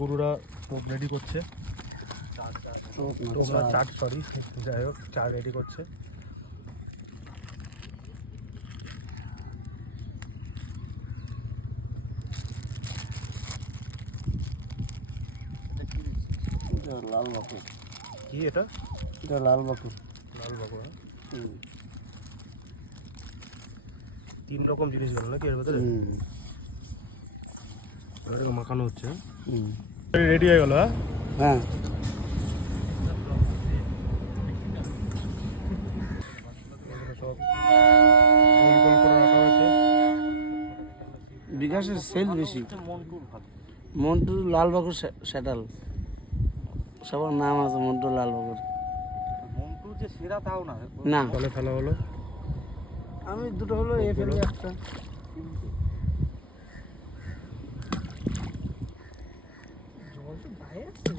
গরুরা ready করছে chaat, sorry যাই হোক চাট রেডি করছে। লাল বাকু কি এটা? এটা লাল বাকু। লাল বাকু, তিন রকম জিনিস গেল নাকি এর ভেতরে? এটাকে মাখানো হচ্ছে। রেডি হয়ে গেল? হ্যাঁ সব গোল গোল করে রাখা হয়েছে। বিকাশের সেল বেশি। মন্টু লাল বাকুর সেটাল সবার নাম আছে মন্টু লাল বাকুর। মন্টু যে সেরা তাও না। না বলে ফেলা হলো। আমি দুটো হলো এ ফেলি একটা। জল তো বাইরে আছে।